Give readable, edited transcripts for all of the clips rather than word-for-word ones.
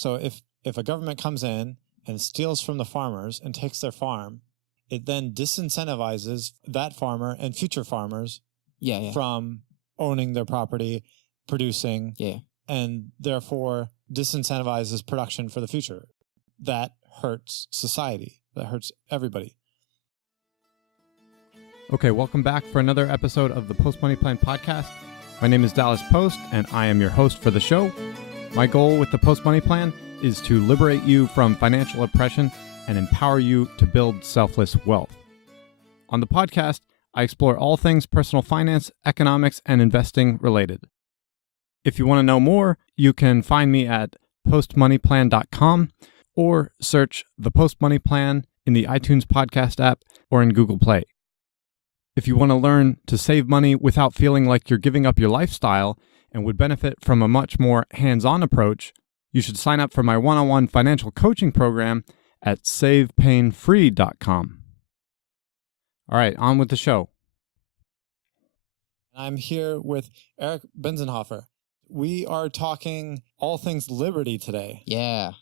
So if a government comes in and steals from the farmers and takes their farm, it then disincentivizes that farmer and future farmers from owning their property, producing, and therefore disincentivizes production for the future. That hurts society. That hurts everybody. Okay, welcome back for another episode of the Post Money Plan podcast. My name is Dallas Post, and I am your host for the show. My goal with the Post Money Plan is to liberate you from financial oppression and empower you to build selfless wealth. On the podcast, I explore all things personal finance, economics, and investing related. If you want to know more, you can find me at postmoneyplan.com or search the Post Money Plan in the iTunes podcast app or in Google Play. If you want to learn to save money without feeling like you're giving up your lifestyle and would benefit from a much more hands-on approach, you should sign up for my one-on-one financial coaching program at savepainfree.com. All right, on with the show. I'm here with Eric Benzenhoefer. We are talking all things liberty today. Yeah.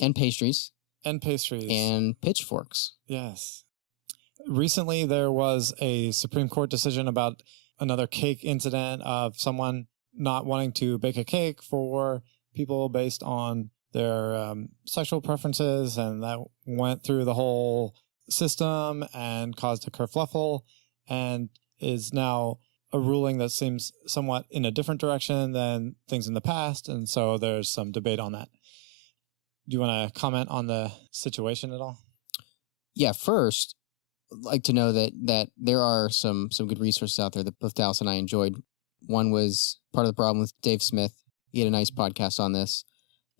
And pastries. And pastries. And pitchforks. Yes. Recently, there was a Supreme Court decision about another cake incident of someone not wanting to bake a cake for people based on their sexual preferences, and that went through the whole system and caused a kerfluffle, and is now a ruling that seems somewhat in a different direction than things in the past, and so there's some debate on that. Do you want to comment on the situation at all? Yeah, first, I'd like to know that there are some good resources out there that both Dallas and I enjoyed. One was Part of the Problem with Dave Smith. He had a nice podcast on this.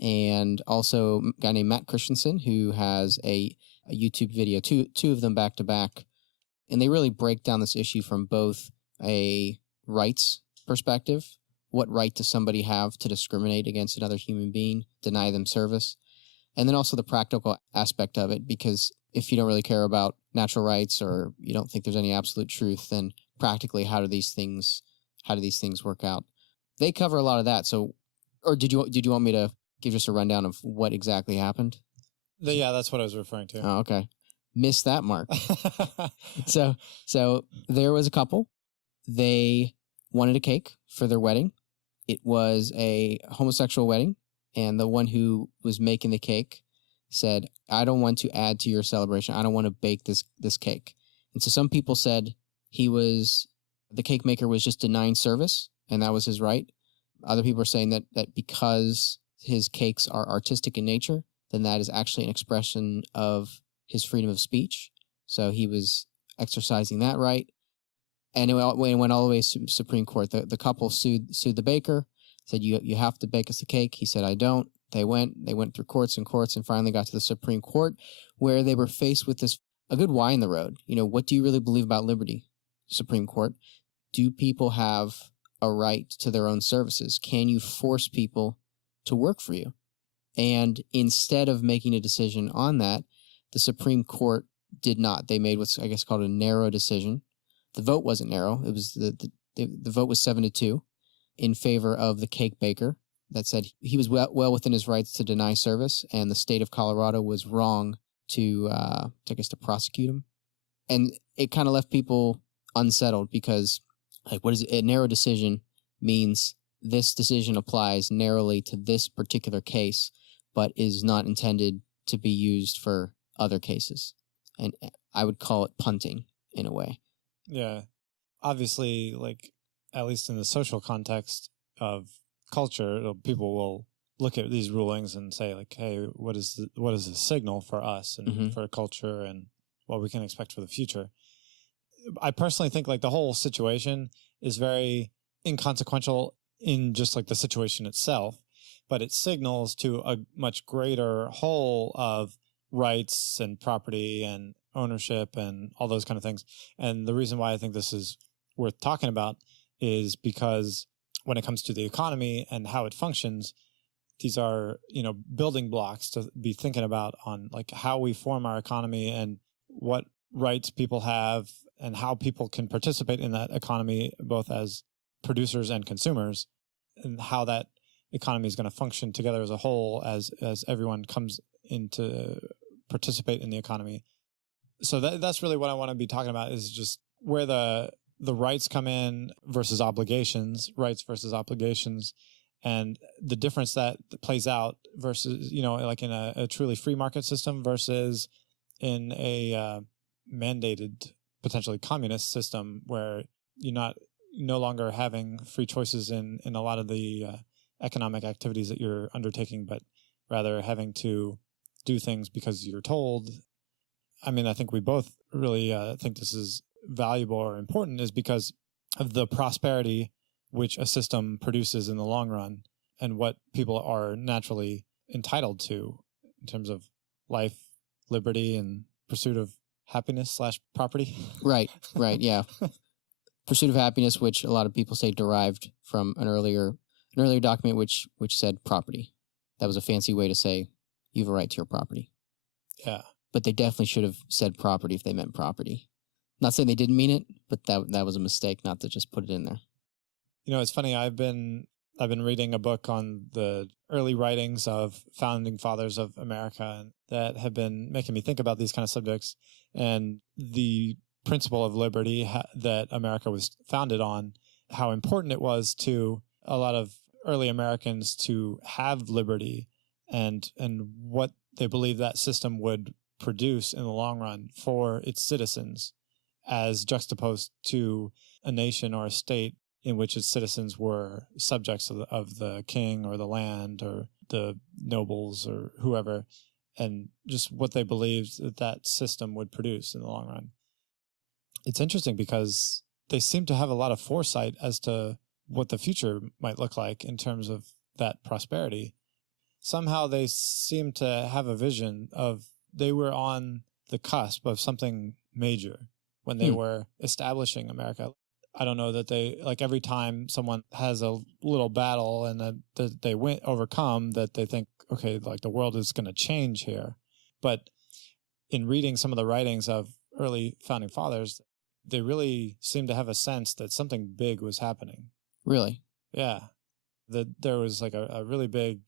And also a guy named Matt Christensen, who has a YouTube video, two of them back to back. And they really break down this issue from both a rights perspective. What right does somebody have to discriminate against another human being, deny them service? And then also the practical aspect of it, because if you don't really care about natural rights or you don't think there's any absolute truth, then practically how do these things work out? They cover a lot of that. So, or did you want me to give just a rundown of what exactly happened? Yeah, that's what I was referring to. Oh, okay. Missed that mark. So there was a couple. They wanted a cake for their wedding. It was a homosexual wedding, and the one who was making the cake said, I don't want to add to your celebration. I don't want to bake this cake. And so some people said the cake maker was just denying service, and that was his right. Other people are saying that because his cakes are artistic in nature, then that is actually an expression of his freedom of speech. So he was exercising that right. And it went all the way to Supreme Court. The couple sued the baker, said, you have to bake us a cake. He said, I don't. They went through courts and courts and finally got to the Supreme Court, where they were faced with a good why in the road. What do you really believe about liberty, Supreme Court? Do people have a right to their own services? Can you force people to work for you? And instead of making a decision on that, the Supreme Court did not. They made what's, I guess, called a narrow decision. The vote wasn't narrow. It was the vote was 7-2 in favor of the cake baker. That said he was well within his rights to deny service, and the state of Colorado was wrong to prosecute him. And it kind of left people unsettled because, what is it? A narrow decision means this decision applies narrowly to this particular case, but is not intended to be used for other cases. And I would call it punting in a way. Yeah. Obviously, at least in the social context of culture, people will look at these rulings and say, hey, what is the signal for us and for culture and what we can expect for the future? I personally think the whole situation is very inconsequential in just the situation itself, but it signals to a much greater whole of rights and property and ownership and all those kind of things. And the reason why I think this is worth talking about is because when it comes to the economy and how it functions, these are, building blocks to be thinking about on how we form our economy and what rights people have and how people can participate in that economy, both as producers and consumers, and how that economy is going to function together as a whole as everyone comes in to participate in the economy. So that's really what I want to be talking about, is just where the rights come in versus obligations, rights versus obligations, and the difference that plays out versus, like in a truly free market system versus in a mandated, potentially communist system where you're no longer having free choices in a lot of the economic activities that you're undertaking, but rather having to do things because you're told. I mean, I think we both really think this is valuable or important, is because of the prosperity which a system produces in the long run and what people are naturally entitled to in terms of life, liberty, and pursuit of happiness / property. Right, yeah. Pursuit of happiness, which a lot of people say derived from an earlier document which said property. That was a fancy way to say you have a right to your property. Yeah. But they definitely should have said property if they meant property. Not saying they didn't mean it, but that was a mistake not to just put it in there. It's funny. I've been reading a book on the early writings of founding fathers of America that have been making me think about these kind of subjects, and the principle of liberty that America was founded on, how important it was to a lot of early Americans to have liberty, and what they believed that system would produce in the long run for its citizens, as juxtaposed to a nation or a state in which its citizens were subjects of the king or the land or the nobles or whoever, and just what they believed that system would produce in the long run. It's interesting because they seem to have a lot of foresight as to what the future might look like in terms of that prosperity. Somehow they seem to have a vision of they were on the cusp of something major when they were establishing America. I don't know that they, like, every time someone has a little battle and that they overcome, that they think, okay, like the world is going to change here. But in reading some of the writings of early founding fathers, they really seem to have a sense that something big was happening. Really? Yeah. That there was like a really big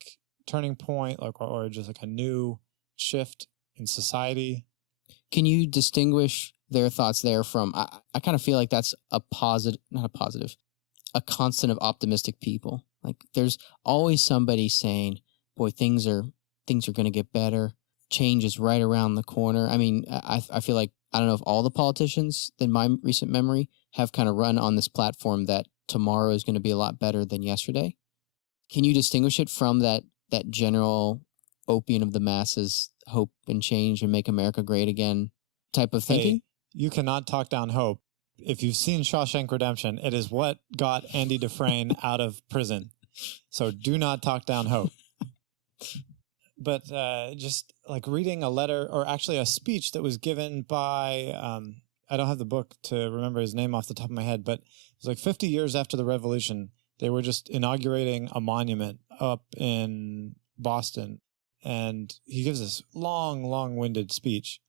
turning point, like, or just like a new shift in society. Can you distinguish their thoughts there from, I kind of feel like that's a constant of optimistic people. Like there's always somebody saying, boy, things are going to get better. Change is right around the corner. I mean, I feel like, I don't know if all the politicians in my recent memory have kind of run on this platform that tomorrow is going to be a lot better than yesterday. Can you distinguish it from that general opium of the masses, hope and change and make America great again type of thinking? Hey, you cannot talk down hope. If you've seen Shawshank Redemption, it is what got Andy Dufresne out of prison. So do not talk down hope. But just like reading a letter, or actually a speech that was given by, I don't have the book to remember his name off the top of my head, but it was like 50 years after the Revolution. They were just inaugurating a monument up in Boston. And he gives this long-winded speech,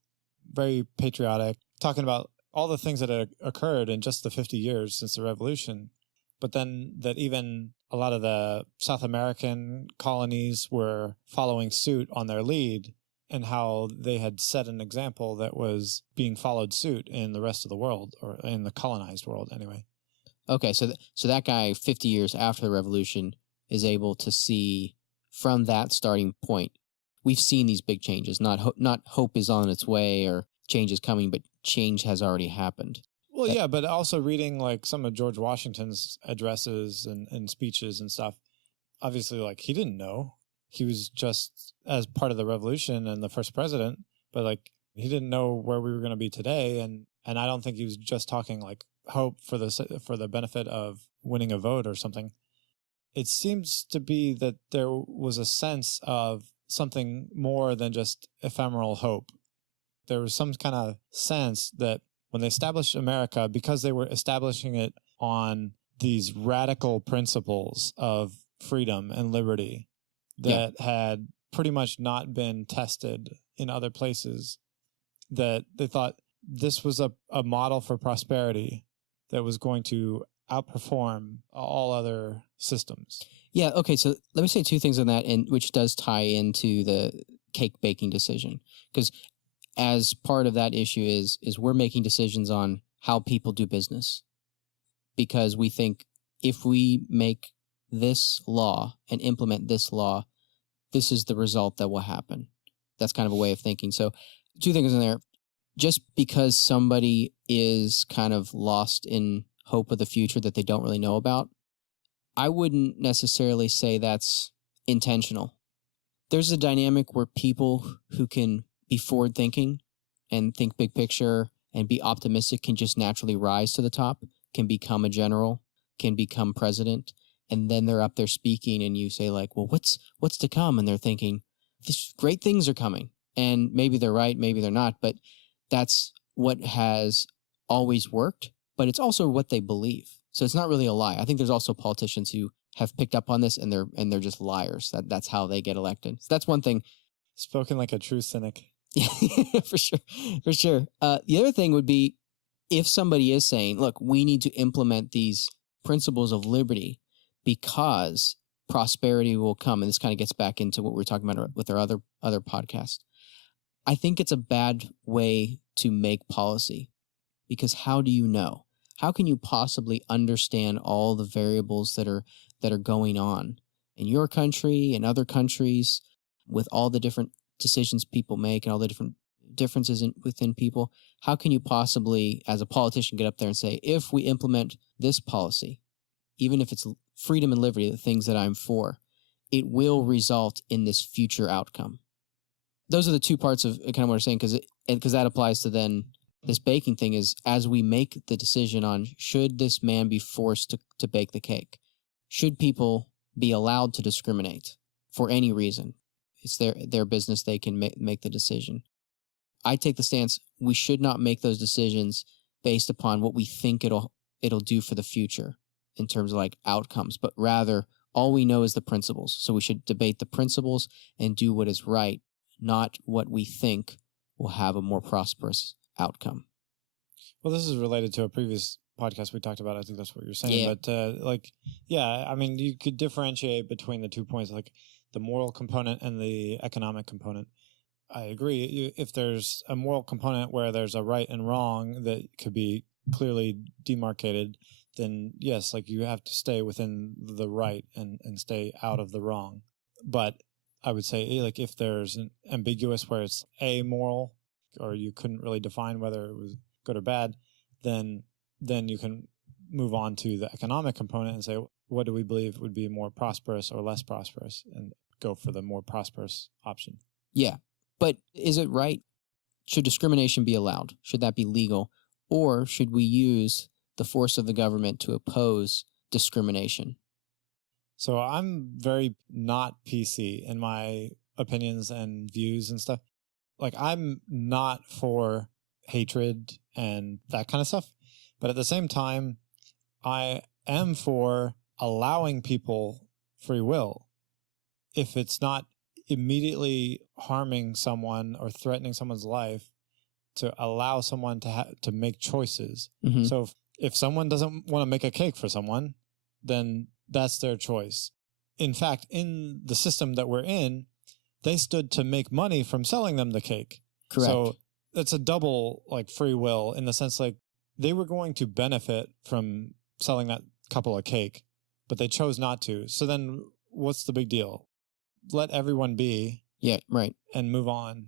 very patriotic, talking about all the things that had occurred in just the 50 years since the Revolution. But then that even a lot of the South American colonies were following suit on their lead, and how they had set an example that was being followed suit in the rest of the world, or in the colonized world anyway. Okay, so that guy 50 years after the Revolution is able to see from that starting point. We've seen these big changes. Not hope is on its way or change is coming, but change has already happened. Well, yeah, but also reading like some of George Washington's addresses and speeches and stuff, obviously, like, he didn't know. He was just as part of the revolution and the first president, but like he didn't know where we were going to be today. And I don't think he was just talking like hope for the benefit of winning a vote or something. It seems to be that there was a sense of something more than just ephemeral hope. There was some kind of sense that when they established America, because they were establishing it on these radical principles of freedom and liberty that had pretty much not been tested in other places, that they thought this was a model for prosperity that was going to outperform all other systems. Yeah. Okay. So let me say two things on that, and which does tie into the cake baking decision, because as part of that issue is we're making decisions on how people do business, because we think if we make this law and implement this law, this is the result that will happen. That's kind of a way of thinking. So two things in there. Just because somebody is kind of lost in hope of the future that they don't really know about, I wouldn't necessarily say that's intentional. There's a dynamic where people who can be forward thinking and think big picture and be optimistic can just naturally rise to the top, can become a general, can become president, and then they're up there speaking and you say like, well, what's to come? And they're thinking, these great things are coming. And maybe they're right, maybe they're not, but that's what has always worked, but it's also what they believe. So it's not really a lie. I think there's also politicians who have picked up on this and they're just liars. That's how they get elected. So that's one thing. Spoken like a true cynic. Yeah, for sure. For sure. The other thing would be if somebody is saying, look, we need to implement these principles of liberty because prosperity will come. And this kind of gets back into what we were talking about with our other podcast. I think it's a bad way to make policy, because how do you know? How can you possibly understand all the variables that are going on in your country and other countries with all the different decisions people make and all the different differences within people? How can you possibly, as a politician, get up there and say, if we implement this policy, even if it's freedom and liberty, the things that I'm for, it will result in this future outcome? Those are the two parts of kind of what I'm saying, because that applies to then this baking thing is as we make the decision on should this man be forced to bake the cake? Should people be allowed to discriminate for any reason? It's their business. They can make the decision. I take the stance we should not make those decisions based upon what we think it'll do for the future in terms of like outcomes, but rather all we know is the principles. So we should debate the principles and do what is right, not what we think will have a more prosperous outcome. Well, this is related to a previous podcast we talked about. I think that's what you're saying. Yeah. But I mean, you could differentiate between the 2 points, like the moral component and the economic component. I agree. If there's a moral component where there's a right and wrong that could be clearly demarcated, then yes, like you have to stay within the right and stay out of the wrong. But I would say, like, if there's an ambiguous where it's amoral or you couldn't really define whether it was good or bad, then you can move on to the economic component and say, what do we believe would be more prosperous or less prosperous, and go for the more prosperous option. Yeah. But is it right? Should discrimination be allowed? Should that be legal? Or should we use the force of the government to oppose discrimination? So I'm very not PC in my opinions and views and stuff. Like, I'm not for hatred and that kind of stuff. But at the same time, I am for allowing people free will. If it's not immediately harming someone or threatening someone's life, to allow someone to make choices. Mm-hmm. So if someone doesn't want to make a cake for someone, then that's their choice. In fact, in the system that we're in, they stood to make money from selling them the cake. Correct. So it's a double like free will, in the sense like they were going to benefit from selling that couple a cake, but they chose not to. So then what's the big deal? Let everyone be. Yeah, right. And move on.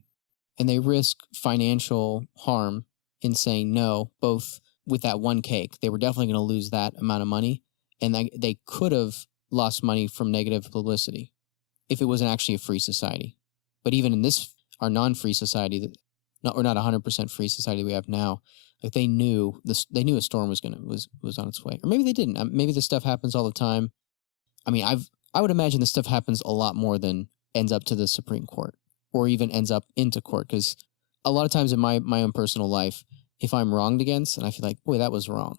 And they risk financial harm in saying no, both with that one cake. They were definitely going to lose that amount of money, and they could have lost money from negative publicity if it wasn't actually a free society. But even in this, our non-free society, not 100% free society we have now, like they knew a storm was on its way, or maybe they didn't. Maybe this stuff happens all the time. I mean, I would imagine this stuff happens a lot more than ends up to the Supreme Court or even ends up into court, because a lot of times in my own personal life, if I'm wronged against and I feel like, boy, that was wrong.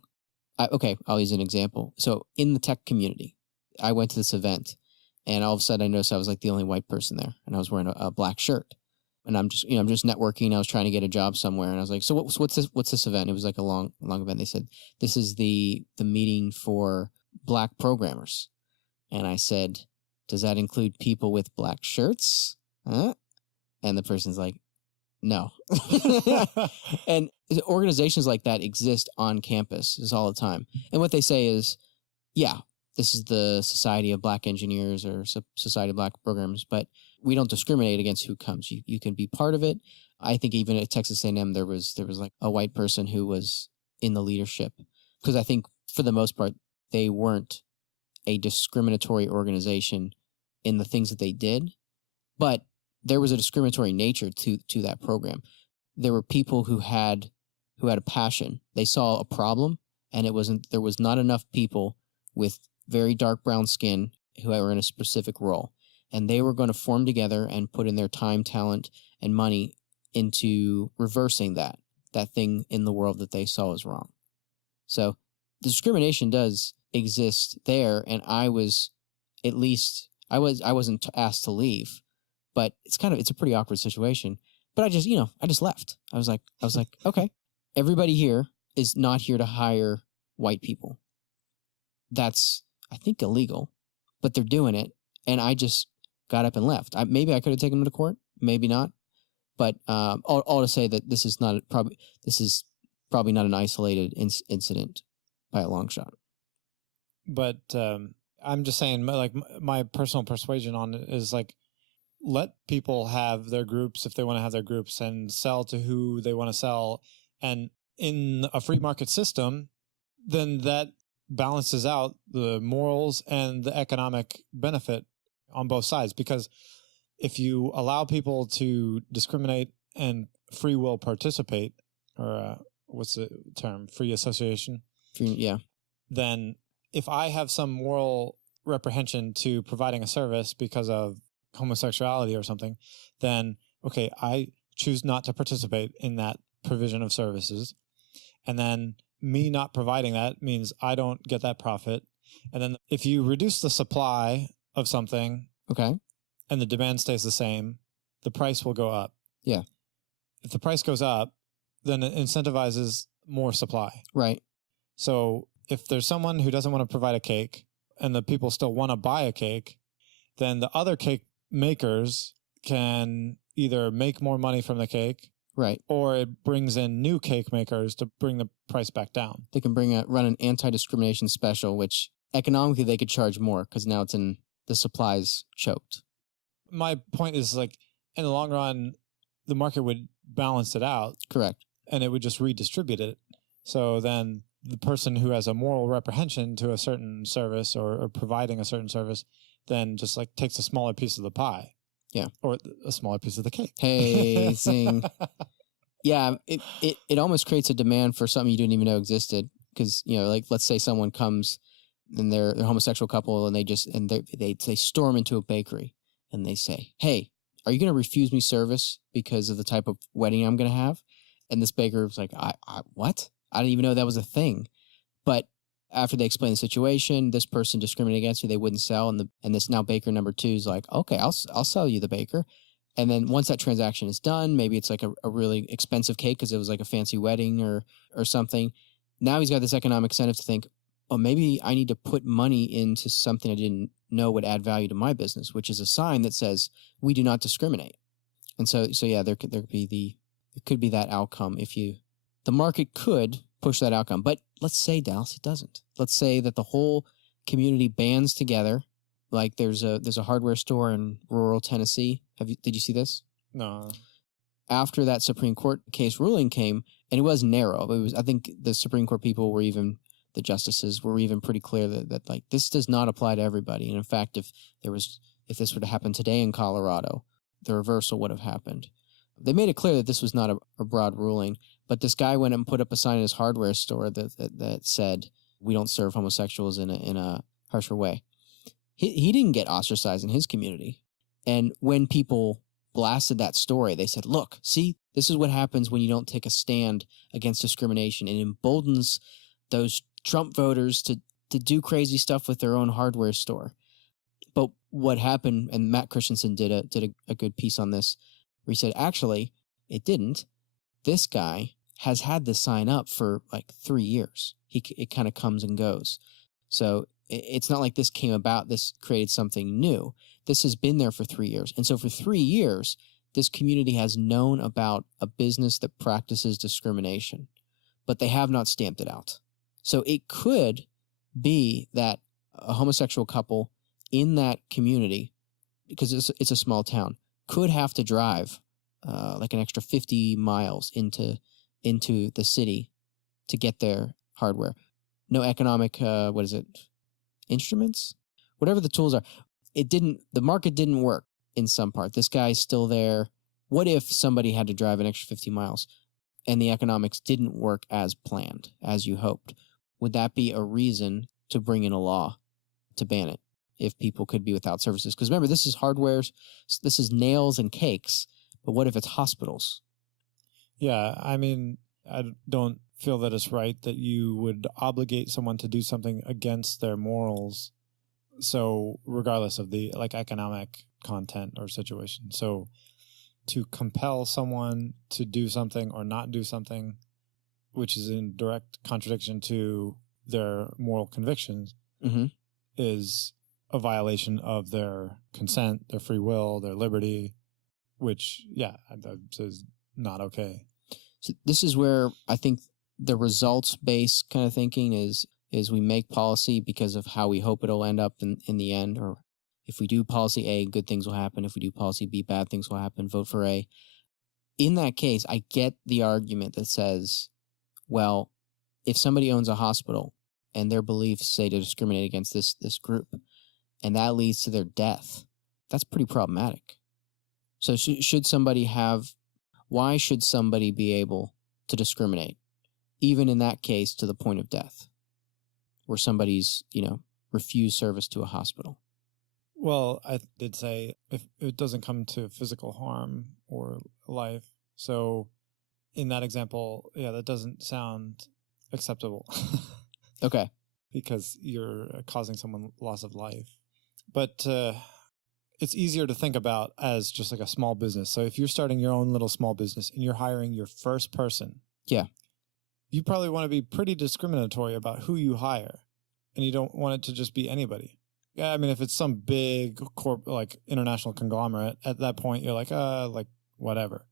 I'll use an example. So in the tech community, I went to this event and all of a sudden I noticed I was like the only white person there, and I was wearing a black shirt. and I'm just networking. I was trying to get a job somewhere, and I was like, so what's this event? It was like a long event. They said, this is the meeting for Black programmers. And I said, does that include people with black shirts? Huh? And the person's like, no. And organizations like that exist on campus all the time. And what they say is, yeah, this is the Society of Black Engineers or Society of Black Programmers, but we don't discriminate against who comes. You can be part of it. I think even at Texas A&M, there was like a white person who was in the leadership, because I think for the most part, they weren't a discriminatory organization in the things that they did, but there was a discriminatory nature to that program. There were people who had a passion. They saw a problem, and there was not enough people with very dark brown skin who were in a specific role, and they were going to form together and put in their time, talent, and money into reversing that thing in the world that they saw was wrong. So discrimination does exist there, and I wasn't asked to leave, but it's a pretty awkward situation. But I just left. I was like, okay, everybody here is not here to hire white people. That's, I think, illegal, but they're doing it, and I just got up and left. Maybe I could have taken them to court, maybe not, but all to say that this is probably not an isolated incident by a long shot. But I'm just saying, like, my personal persuasion on it is like, let people have their groups if they want to have their groups and sell to who they want to sell. And in a free market system, then that balances out the morals and the economic benefit on both sides. Because if you allow people to discriminate and free will participate, or what's the term? Free association? Yeah. Then if I have some moral reprehension to providing a service because of homosexuality or something, then, okay, I choose not to participate in that provision of services. And then me not providing that means I don't get that profit. And then if you reduce the supply of something, okay, and the demand stays the same, the price will go up. Yeah. If the price goes up, then it incentivizes more supply. Right. So if there's someone who doesn't want to provide a cake and the people still want to buy a cake, then the other cake makers can either make more money from the cake, right, or it brings in new cake makers to bring the price back down. They can run an anti-discrimination special, which economically they could charge more because now the supply's choked. My point is, like, in the long run, the market would balance it out. Correct. And it would just redistribute it. So then the person who has a moral reprehension to a certain service or providing a certain service then just like takes a smaller piece of the pie. Yeah. Or a smaller piece of the cake. Hey, zing. Yeah, it almost creates a demand for something you didn't even know existed. Because, like, let's say someone comes and they're a homosexual couple and they storm into a bakery and they say, hey, are you going to refuse me service because of the type of wedding I'm going to have? And this baker was like, what? I didn't even know that was a thing. But after they explain the situation, this person discriminated against you, they wouldn't sell. And this now baker number 2 is like, okay, I'll sell you the baker. And then once that transaction is done, maybe it's like a really expensive cake because it was like a fancy wedding or something. Now he's got this economic incentive to think, oh, maybe I need to put money into something I didn't know would add value to my business, which is a sign that says we do not discriminate. And so yeah, there could be that outcome the market could push that outcome. But let's say, Dallas, it doesn't. Let's say that the whole community bands together. Like there's a hardware store in rural Tennessee. Did you see this? No. After that Supreme Court case ruling came, and it was narrow. I think the Supreme Court people the justices were even pretty clear that like this does not apply to everybody. And in fact, if this were to happen today in Colorado, the reversal would have happened. They made it clear that this was not a broad ruling, but this guy went and put up a sign in his hardware store that said, "We don't serve homosexuals in a harsher way." He didn't get ostracized in his community. And when people blasted that story, they said, "Look, see, this is what happens when you don't take a stand against discrimination. It emboldens those Trump voters to do crazy stuff with their own hardware store." But what happened, and Matt Christensen did a good piece on this, where he said, actually, it didn't. This guy has had this sign up for like 3 years. It kind of comes and goes. So it's not like this came about, this created something new. This has been there for 3 years. And so for 3 years, this community has known about a business that practices discrimination, but they have not stamped it out. So it could be that a homosexual couple in that community, because it's a small town, could have to drive like an extra 50 miles into the city to get their hardware. No economic, instruments? Whatever the tools are. The market didn't work in some part. This guy's still there. What if somebody had to drive an extra 50 miles and the economics didn't work as planned, as you hoped? Would that be a reason to bring in a law to ban it if people could be without services? Because remember, this is hardware, this is nails and cakes, but what if it's hospitals? Yeah, I mean, I don't feel that it's right that you would obligate someone to do something against their morals. So regardless of the economic content or situation. So to compel someone to do something or not do something, which is in direct contradiction to their moral convictions, is a violation of their consent, their free will, their liberty, which, is not okay. So this is where I think the results-based kind of thinking is we make policy because of how we hope it'll end up in the end, or if we do policy A, good things will happen. If we do policy B, bad things will happen. Vote for A. In that case, I get the argument that says, well, if somebody owns a hospital and their beliefs say to discriminate against this group, and that leads to their death, that's pretty problematic. So why should somebody be able to discriminate, even in that case, to the point of death, where somebody's, refused service to a hospital? Well, I did say if it doesn't come to physical harm or life. So in that example, that doesn't sound acceptable. Okay. Because you're causing someone loss of life. But it's easier to think about as just like a small business. So if you're starting your own little small business and you're hiring your first person, you probably want to be pretty discriminatory about who you hire, and you don't want it to just be anybody. Yeah, I mean, if it's some big international conglomerate, at that point you're like whatever.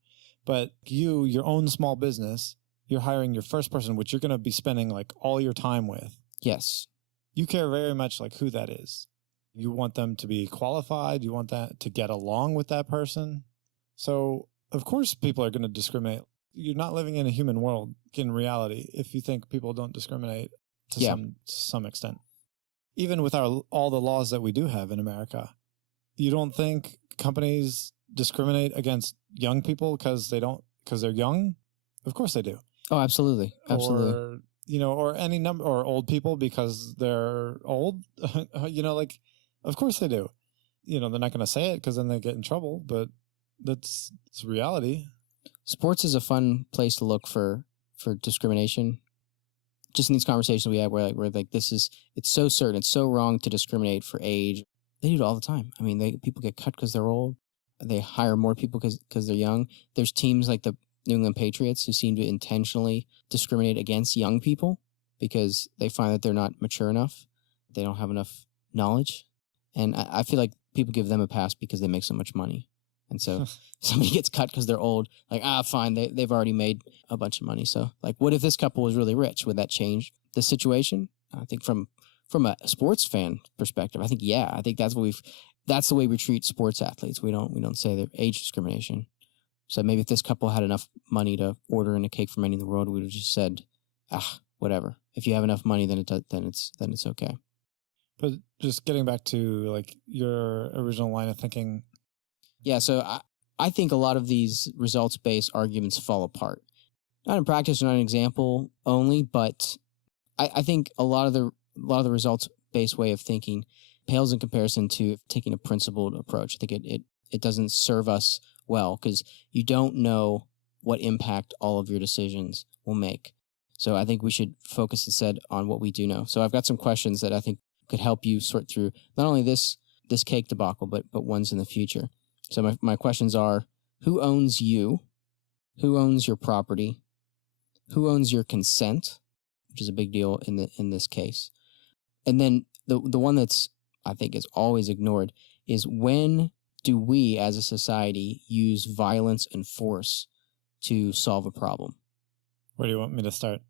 But your own small business, you're hiring your first person, which you're going to be spending all your time with. Yes. You care very much who that is. You want them to be qualified. You want that to get along with that person. So, of course, people are going to discriminate. You're not living in a human world in reality if you think people don't discriminate to some extent. Even with all the laws that we do have in America, you don't think companies discriminate against young people because they're young? Of course they do. Oh, absolutely. Absolutely. Or any number, or old people because they're old, of course they do. They're not going to say it because then they get in trouble, but it's reality. Sports is a fun place to look for discrimination. Just in these conversations we have where it's so certain, it's so wrong to discriminate for age. They do it all the time. I mean, people get cut because they're old. They hire more people because they're young. There's teams like the New England Patriots who seem to intentionally discriminate against young people because they find that they're not mature enough. They don't have enough knowledge. And I feel like people give them a pass because they make so much money. And so somebody gets cut because they're old, fine, they've already made a bunch of money. So what if this couple was really rich? Would that change the situation? I think from a sports fan perspective, I think that's the way we treat sports athletes. We don't say their age discrimination. So maybe if this couple had enough money to order in a cake from anywhere in the world, we would have just said, whatever. If you have enough money, then it's okay. But just getting back to your original line of thinking. Yeah, so I think a lot of these results-based arguments fall apart. Not in practice or not an example only, but I think a lot of the results-based way of thinking pales in comparison to taking a principled approach. I think it doesn't serve us well because you don't know what impact all of your decisions will make. So I think we should focus instead on what we do know. So I've got some questions that I think could help you sort through not only this cake debacle, but ones in the future. So my questions are, who owns you, who owns your property, who owns your consent, which is a big deal in this case. And then the one that's, I think, is always ignored is, when do we as a society use violence and force to solve a problem? Where do you want me to start?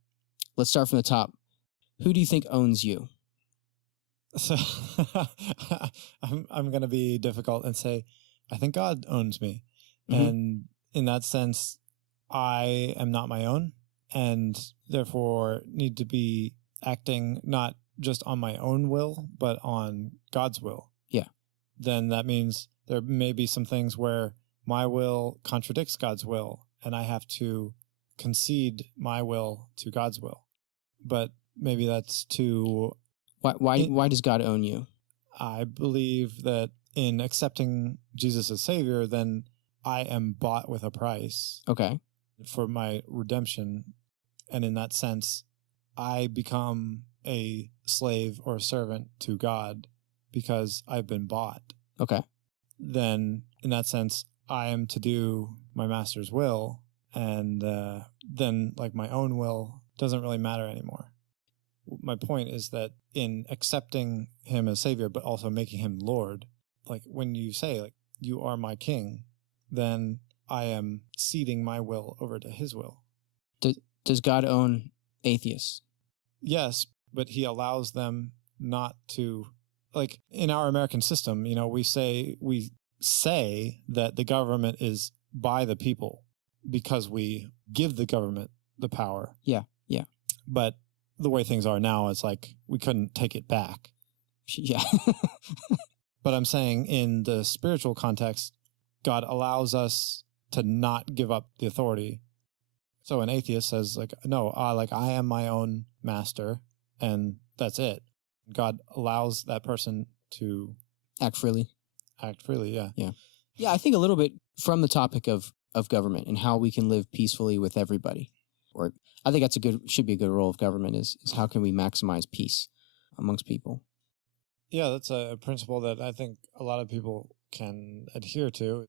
Let's start from the top. Who do you think owns you? So I'm going to be difficult and say, I think God owns me. Mm-hmm. And in that sense, I am not my own, and therefore need to be acting not just on my own will, but on God's will. Yeah. Then that means there may be some things where my will contradicts God's will, and I have to concede my will to God's will. But maybe that's too... Why does God own you? I believe that in accepting Jesus as Savior, then I am bought with a price. Okay. For my redemption. And in that sense, I become a slave or a servant to God because I've been bought. Okay. Then in that sense, I am to do my master's will. And then like my own will doesn't really matter anymore. My point is that in accepting him as Savior, but also making him Lord, like when you say, like, you are my king, then I am ceding my will over to his will. Does God own atheists? Yes, but he allows them not to, like in our American system, we say that the government is by the people because we give the government the power. Yeah. But the way things are now, it's like we couldn't take it back. Yeah. But I'm saying in the spiritual context, God allows us to not give up the authority. So an atheist says, like, no, I am my own master, and that's it. God allows that person to act freely. Yeah. Yeah, I think a little bit from the topic of government and how we can live peacefully with everybody. Or I think should be a good role of government is how can we maximize peace amongst people. Yeah, that's a principle that I think a lot of people can adhere to.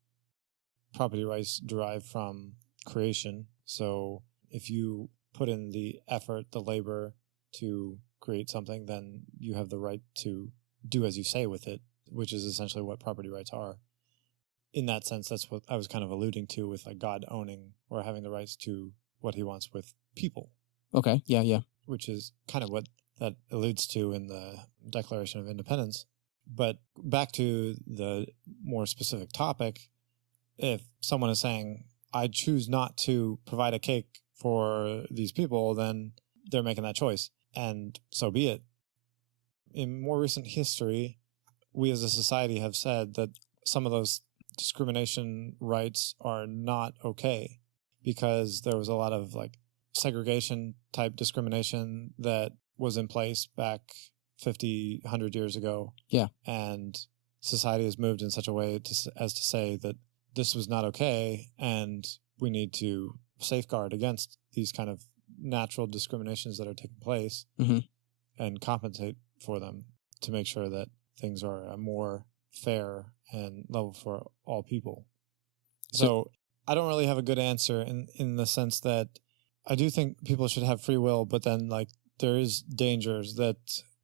Property rights derive from creation. So if you put in the effort, the labor to create something, then you have the right to do as you say with it, which is essentially what property rights are. In that sense, that's what I was kind of alluding to with like God owning or having the rights to what he wants with people. Okay, yeah. Which is kind of what that alludes to in the Declaration of Independence. But back to the more specific topic, if someone is saying, I choose not to provide a cake for these people, then they're making that choice. And so be it. In more recent history, we as a society have said that some of those discrimination rights are not okay because there was a lot of like segregation type discrimination that was in place back 50, 100 years ago. Yeah. And society has moved in such a way as to say that this was not okay, and we need to safeguard against these kind of natural discriminations that are taking place and compensate for them to make sure that things are more fair and level for all people. So I don't really have a good answer in the sense that I do think people should have free will, but then like there is dangers that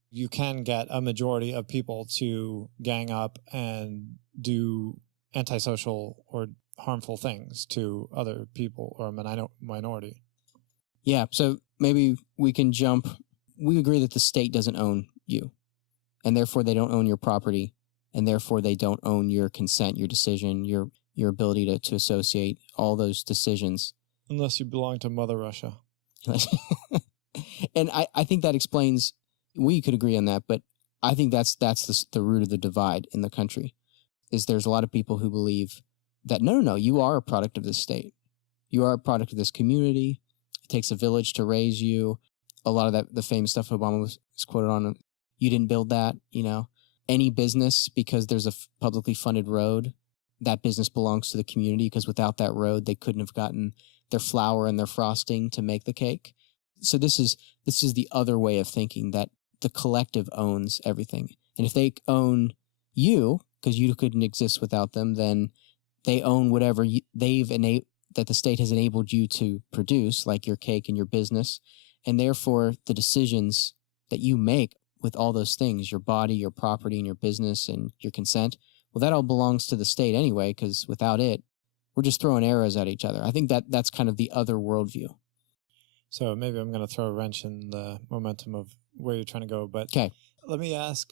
you can get a majority of people to gang up and do antisocial or harmful things to other people or a minority. Yeah, so maybe we can jump. We agree that the state doesn't own you, and therefore they don't own your property, and therefore they don't own your consent, your decision, your ability to associate, all those decisions. Unless you belong to Mother Russia. And I think that explains, we could agree on that, but I think that's the root of the divide in the country, is there's a lot of people who believe that, no, you are a product of this state. You are a product of this community. It takes a village to raise you. A lot of the famous stuff Obama was quoted on, you didn't build that, Any business, because there's a publicly funded road, that business belongs to the community, because without that road, they couldn't have gotten their flour and their frosting to make the cake. So this is the other way of thinking, that the collective owns everything. And if they own you, because you couldn't exist without them, then they own whatever that the state has enabled you to produce, like your cake and your business. And therefore, the decisions that you make with all those things, your body, your property, and your business, and your consent, well, that all belongs to the state anyway, because without it, we're just throwing arrows at each other. I think that's kind of the other worldview. So maybe I'm going to throw a wrench in the momentum of where you're trying to go. But let me ask,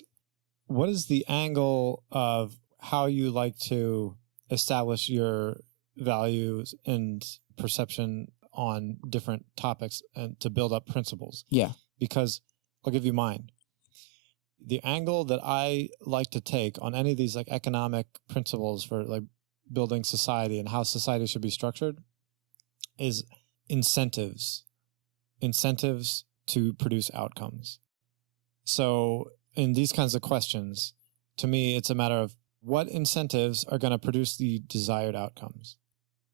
what is the angle of how you like to establish your values and perception on different topics and to build up principles? Yeah. Because I'll give you mine. The angle that I like to take on any of these like economic principles for like building society and how society should be structured is incentives to produce outcomes. So in these kinds of questions, to me, it's a matter of what incentives are going to produce the desired outcomes,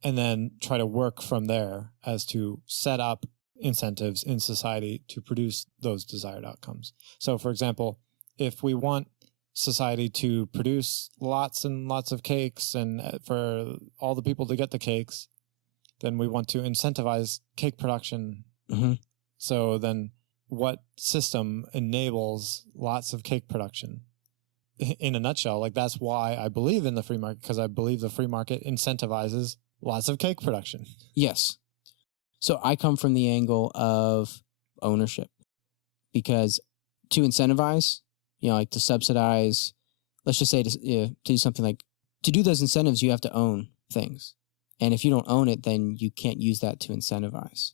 and then try to work from there as to set up incentives in society to produce those desired outcomes. So, for example, if we want society to produce lots and lots of cakes and for all the people to get the cakes, then we want to incentivize cake production. Mm-hmm. So then what system enables lots of cake production? In a nutshell, like that's why I believe in the free market, because I believe the free market incentivizes lots of cake production. Yes. So I come from the angle of ownership, because to incentivize, like to subsidize, let's just say to do something like, to do those incentives, you have to own things. And if you don't own it, then you can't use that to incentivize.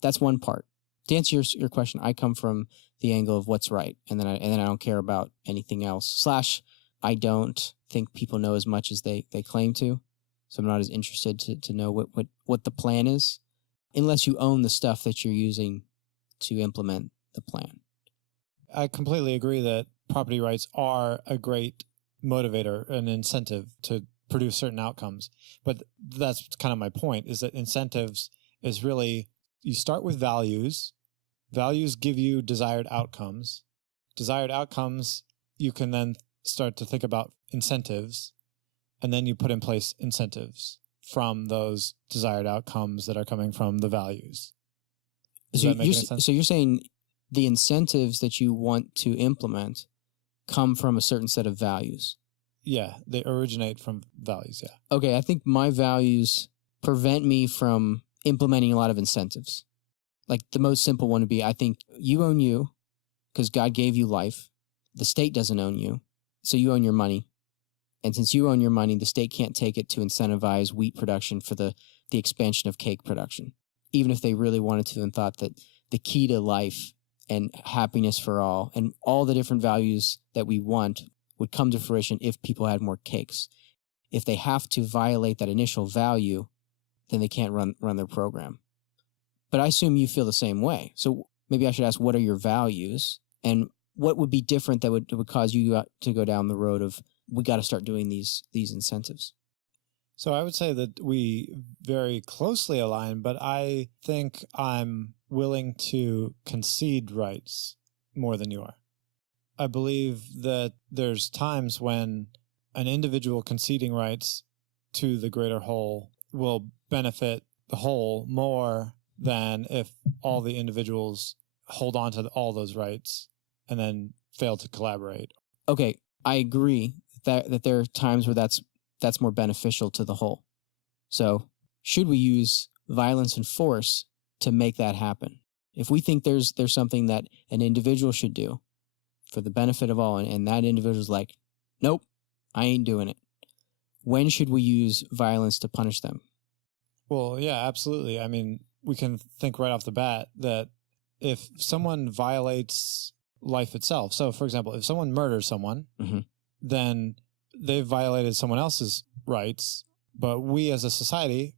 That's one part. To answer your question, I come from the angle of what's right, and then I don't care about anything else. / I don't think people know as much as they claim to, so I'm not as interested to know what the plan is, unless you own the stuff that you're using to implement the plan. I completely agree that property rights are a great motivator, an incentive to produce certain outcomes. But that's kind of my point, is that incentives is really, you start with values. Values give you desired outcomes. Desired outcomes, you can then start to think about incentives, and then you put in place incentives from those desired outcomes that are coming from the values. Does that make any sense? So you're saying the incentives that you want to implement come from a certain set of values? Yeah, they originate from values, yeah. Okay, I think my values prevent me from implementing a lot of incentives. Like the most simple one would be, I think you own you because God gave you life. The state doesn't own you, so you own your money. And since you own your money, the state can't take it to incentivize wheat production for the expansion of cake production, even if they really wanted to and thought that the key to life and happiness for all and all the different values that we want would come to fruition if people had more cakes. If they have to violate that initial value, then they can't run their program. But I assume you feel the same way. So maybe I should ask, what are your values, and what would be different that would cause you to go down the road of, we got to start doing these incentives? So I would say that we very closely align, but I think I'm willing to concede rights more than you are. I believe that there's times when an individual conceding rights to the greater whole will benefit the whole more than if all the individuals hold on to all those rights and then fail to collaborate. Okay, I agree that there are times where that's more beneficial to the whole. So should we use violence and force to make that happen? If we think there's something that an individual should do for the benefit of all, and that individual's like, nope, I ain't doing it, when should we use violence to punish them? Well, yeah, absolutely. I mean, we can think right off the bat that if someone violates life itself, so for example, if someone murders someone, mm-hmm. then they've violated someone else's rights. But we as a society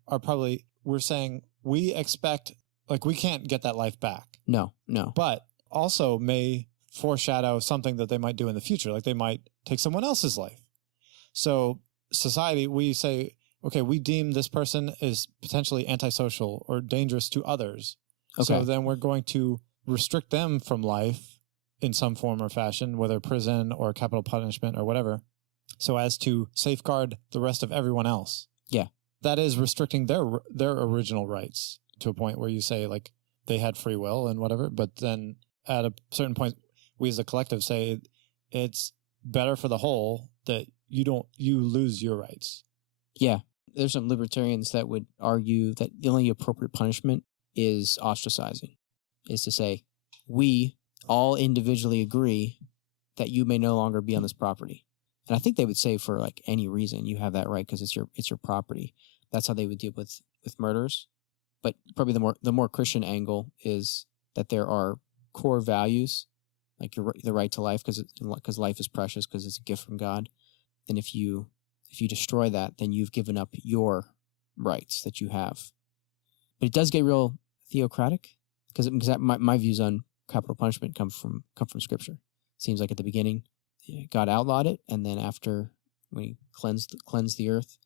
we're saying we expect, like, we can't get that life back. No. But also may foreshadow something that they might do in the future. Like they might take someone else's life. So society, we say, okay, we deem this person is potentially antisocial or dangerous to others. Okay. So then we're going to restrict them from life in some form or fashion, whether prison or capital punishment or whatever. so as to safeguard the rest of everyone else. Yeah. That is restricting their original rights to a point where you say, like, they had free will and whatever, but then at a certain point, we as a collective say it's better for the whole that you lose your rights. Yeah. There's some libertarians that would argue that the only appropriate punishment is ostracizing, is to say, we all individually agree that you may no longer be on this property. And I think they would say for like any reason you have that right because it's your property. That's how they would deal with murders. But probably the more Christian angle is that there are core values, like the right to life, because life is precious, because it's a gift from God. And if you destroy that, then you've given up your rights that you have. But it does get real theocratic, because my views on capital punishment come from Scripture. It seems like at the beginning, God outlawed it, and then after when He cleansed the earth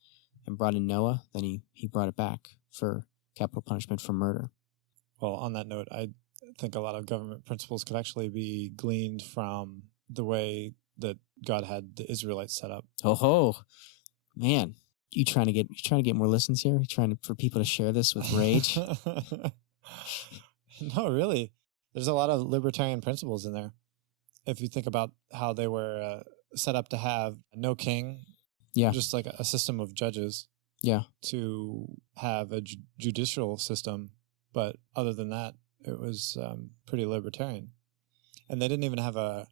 and brought in Noah, then he brought it back for capital punishment for murder. Well, on that note, I think a lot of government principles could actually be gleaned from the way that God had the Israelites set up. Oh, man. You trying to get more listens here? For people to share this with rage? No, really. There's a lot of libertarian principles in there. If you think about how they were set up to have no king, just like a system of judges, to have a judicial system, but other than that, it was pretty libertarian. And they didn't even have a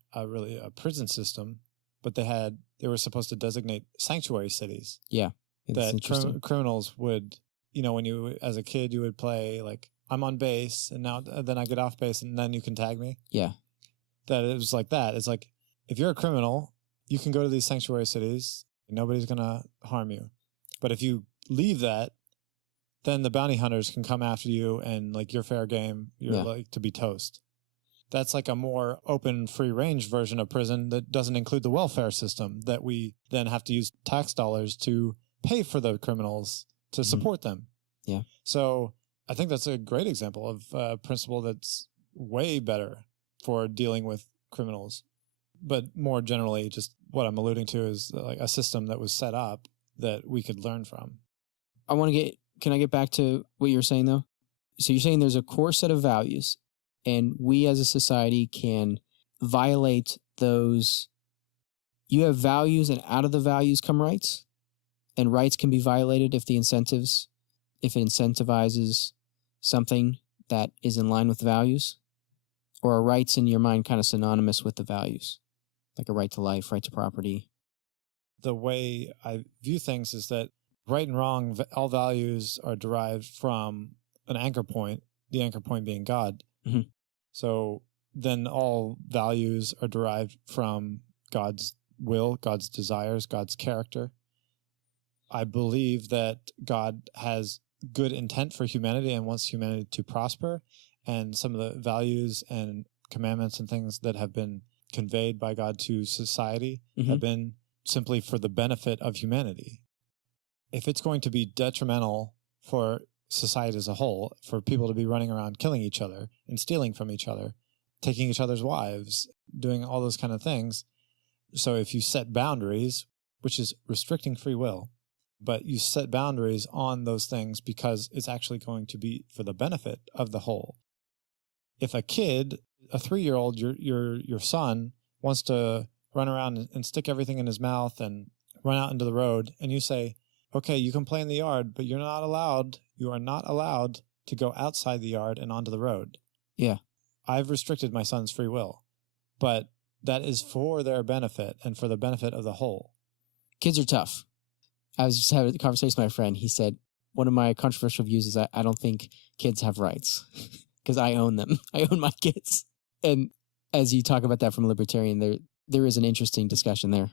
prison system, but they were supposed to designate sanctuary cities. Yeah. That criminals would, when you, as a kid, you would play like, I'm on base and then I get off base and then you can tag me. Yeah. That it was like that. It's like, if you're a criminal, you can go to these sanctuary cities. Nobody's going to harm you. But if you leave that, then the bounty hunters can come after you and like you're fair game. You're like to be toast. That's like a more open, free range version of prison that doesn't include the welfare system that we then have to use tax dollars to pay for the criminals to support them. Yeah. So I think that's a great example of a principle that's way better for dealing with criminals. But more generally, just what I'm alluding to is like a system that was set up that we could learn from. Can I get back to what you're saying though? So you're saying there's a core set of values and we as a society can violate those. You have values and out of the values come rights, and rights can be violated if it incentivizes something that is in line with values, or are rights in your mind kind of synonymous with the values, like a right to life, right to property? The way I view things is that right and wrong, all values are derived from an anchor point, the anchor point being God. Mm-hmm. So then all values are derived from God's will, God's desires, God's character. I believe that God has good intent for humanity and wants humanity to prosper. And some of the values and commandments and things that have been conveyed by God to society have been simply for the benefit of humanity. If it's going to be detrimental for society as a whole, for people to be running around killing each other and stealing from each other, taking each other's wives, doing all those kind of things. So if you set boundaries, which is restricting free will, but you set boundaries on those things because it's actually going to be for the benefit of the whole. If a kid, a 3-year-old, your son, wants to run around and stick everything in his mouth and run out into the road, and you say, okay, you can play in the yard, but you are not allowed to go outside the yard and onto the road. Yeah. I've restricted my son's free will, but that is for their benefit and for the benefit of the whole. Kids are tough. I was just having a conversation with my friend. He said, one of my controversial views is I don't think kids have rights because I own them. I own my kids. And as you talk about that from a libertarian, there is an interesting discussion there.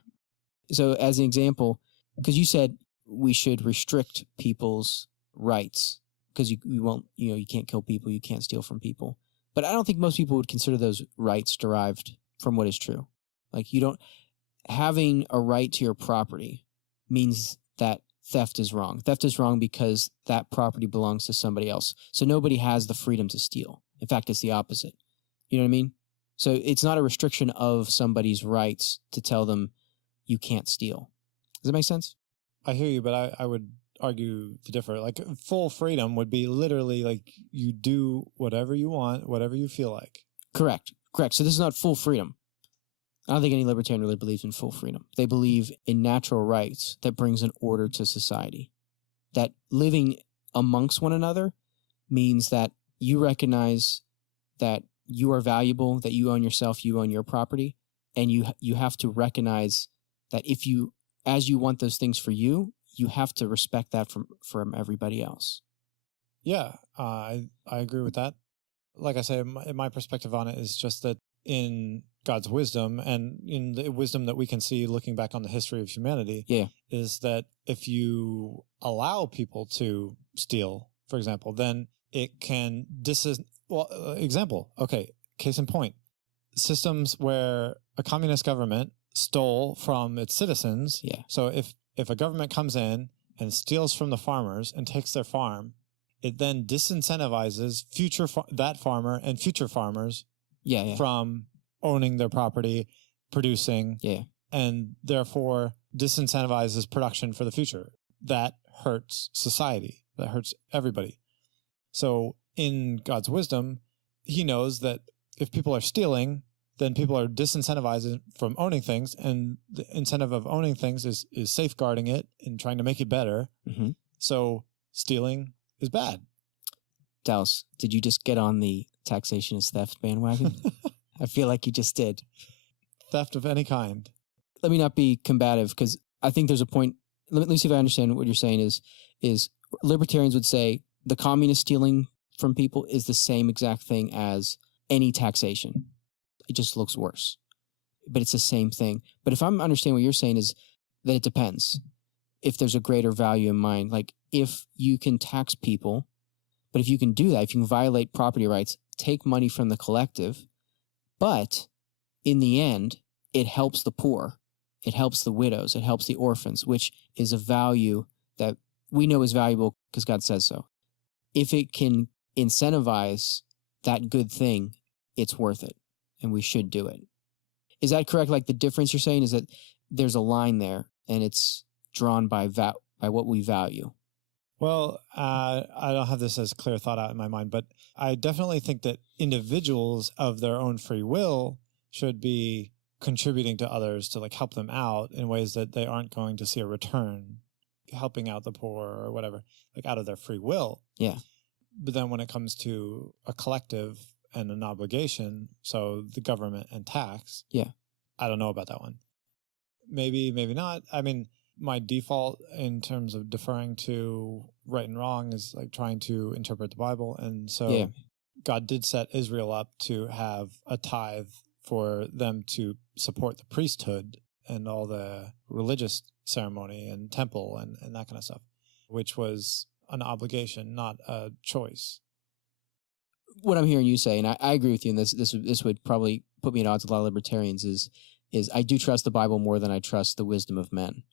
So as an example, because you said we should restrict people's rights because you won't, you can't kill people, you can't steal from people. But I don't think most people would consider those rights derived from what is true. Like having a right to your property means that theft is wrong. Theft is wrong because that property belongs to somebody else. So nobody has the freedom to steal. In fact, it's the opposite. You know what I mean? So it's not a restriction of somebody's rights to tell them you can't steal. Does that make sense? I hear you, but I would argue to differ. Like full freedom would be literally like you do whatever you want, whatever you feel like. Correct. So this is not full freedom. I don't think any libertarian really believes in full freedom. They believe in natural rights that brings an order to society. That living amongst one another means that you recognize that you are valuable, that you own yourself, you own your property, and you have to recognize that as you want those things for you, you have to respect that from everybody else. Yeah, I agree with that. Like I say, my perspective on it is just that in God's wisdom and in the wisdom that we can see looking back on the history of humanity, is that if you allow people to steal, for example, then it can case in point, systems where a communist government stole from its citizens. Yeah. So if a government comes in and steals from the farmers and takes their farm, it then disincentivizes that farmer and future farmers from owning their property, producing, and therefore disincentivizes production for the future. That hurts society. That hurts everybody. So in God's wisdom, he knows that if people are stealing, then people are disincentivized from owning things, and the incentive of owning things is safeguarding it and trying to make it better. Mm-hmm. So stealing is bad. Dallas, did you just get on the taxation is theft bandwagon? I feel like you just did. Theft of any kind. Let me not be combative, because I think there's a point. Let me see if I understand what you're saying is libertarians would say the communist stealing from people is the same exact thing as any taxation. It just looks worse, but it's the same thing. But if I'm understanding what you're saying is that it depends if there's a greater value in mind. Like if you can tax people, but if you can do that, if you can violate property rights, take money from the collective, but in the end, it helps the poor, it helps the widows, it helps the orphans, which is a value that we know is valuable because God says so. If it can incentivize that good thing, it's worth it, and we should do it. Is that correct? Like the difference you're saying is that there's a line there, and it's drawn by what we value. Well, I don't have this as clear thought out in my mind, but I definitely think that individuals of their own free will should be contributing to others to like help them out in ways that they aren't going to see a return, helping out the poor or whatever, like out of their free will. Yeah. But then when it comes to a collective and an obligation, so the government and tax, I don't know about that one. Maybe not. I mean, my default in terms of deferring to right and wrong is like trying to interpret the Bible. And so God did set Israel up to have a tithe for them to support the priesthood and all the religious ceremony and temple and that kind of stuff, which was an obligation, not a choice. What I'm hearing you say, and I agree with you, and this would probably put me at odds with a lot of libertarians, is I do trust the Bible more than I trust the wisdom of men.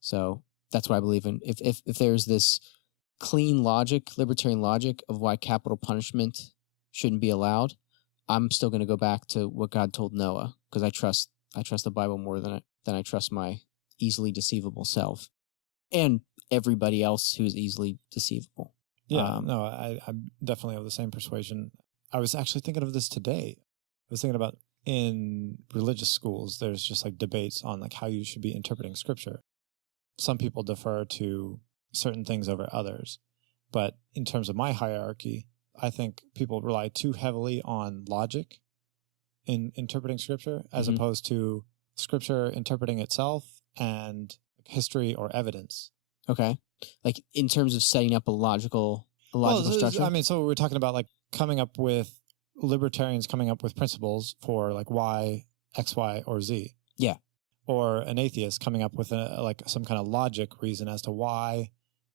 So that's why I believe in, if there's this clean logic, libertarian logic of why capital punishment shouldn't be allowed, I'm still going to go back to what God told Noah, because I trust the Bible more than I trust my easily deceivable self and everybody else who's easily deceivable. Yeah, no, I'm definitely of the same persuasion. I was actually thinking of this today. I was thinking about in religious schools, there's just like debates on like how you should be interpreting scripture. Some people defer to certain things over others. But in terms of my hierarchy, I think people rely too heavily on logic in interpreting scripture as opposed to scripture interpreting itself and history or evidence. Okay. Like in terms of setting up a logical structure? I mean, so we're talking about like libertarians coming up with principles for like Y, X, Y, or Z. Yeah. Or an atheist coming up with like some kind of logic reason as to why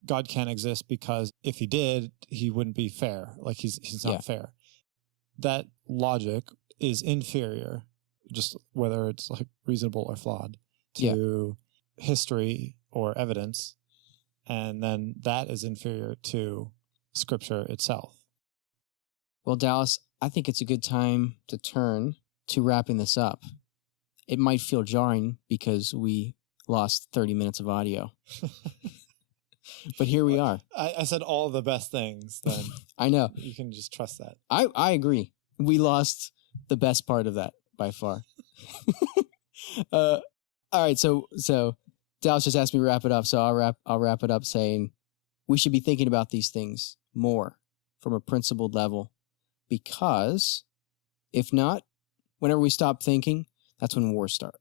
God can't exist, because if he did, he wouldn't be fair. Like he's not fair. That logic is inferior, just whether it's like reasonable or flawed, to history or evidence. And then that is inferior to scripture itself. Well, Dallas, I think it's a good time to turn to wrapping this up. It might feel jarring because we lost 30 minutes of audio. But here we are. I said all the best things, then. I know. You can just trust that. I agree. We lost the best part of that by far. All right, so Dallas just asked me to wrap it up, so I'll wrap it up saying we should be thinking about these things more from a principled level, because if not, whenever we stop thinking, that's when wars start.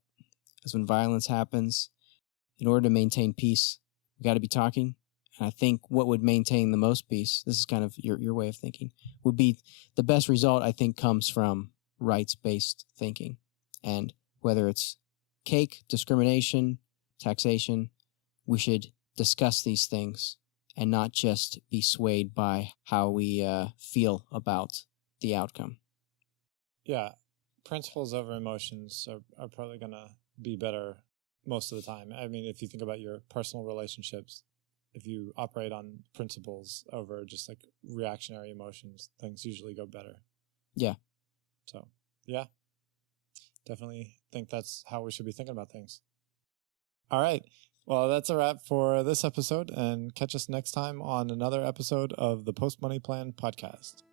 That's when violence happens. In order to maintain peace, we got to be talking. And I think what would maintain the most peace, this is kind of your way of thinking, would be the best result, I think, comes from rights-based thinking. And whether it's cake, discrimination, taxation, we should discuss these things and not just be swayed by how we feel about the outcome. Yeah. Principles over emotions are probably going to be better most of the time. I mean, if you think about your personal relationships, if you operate on principles over just like reactionary emotions, things usually go better. Yeah. So, yeah, definitely think that's how we should be thinking about things. All right. Well, that's a wrap for this episode, and catch us next time on another episode of the Post Money Plan podcast.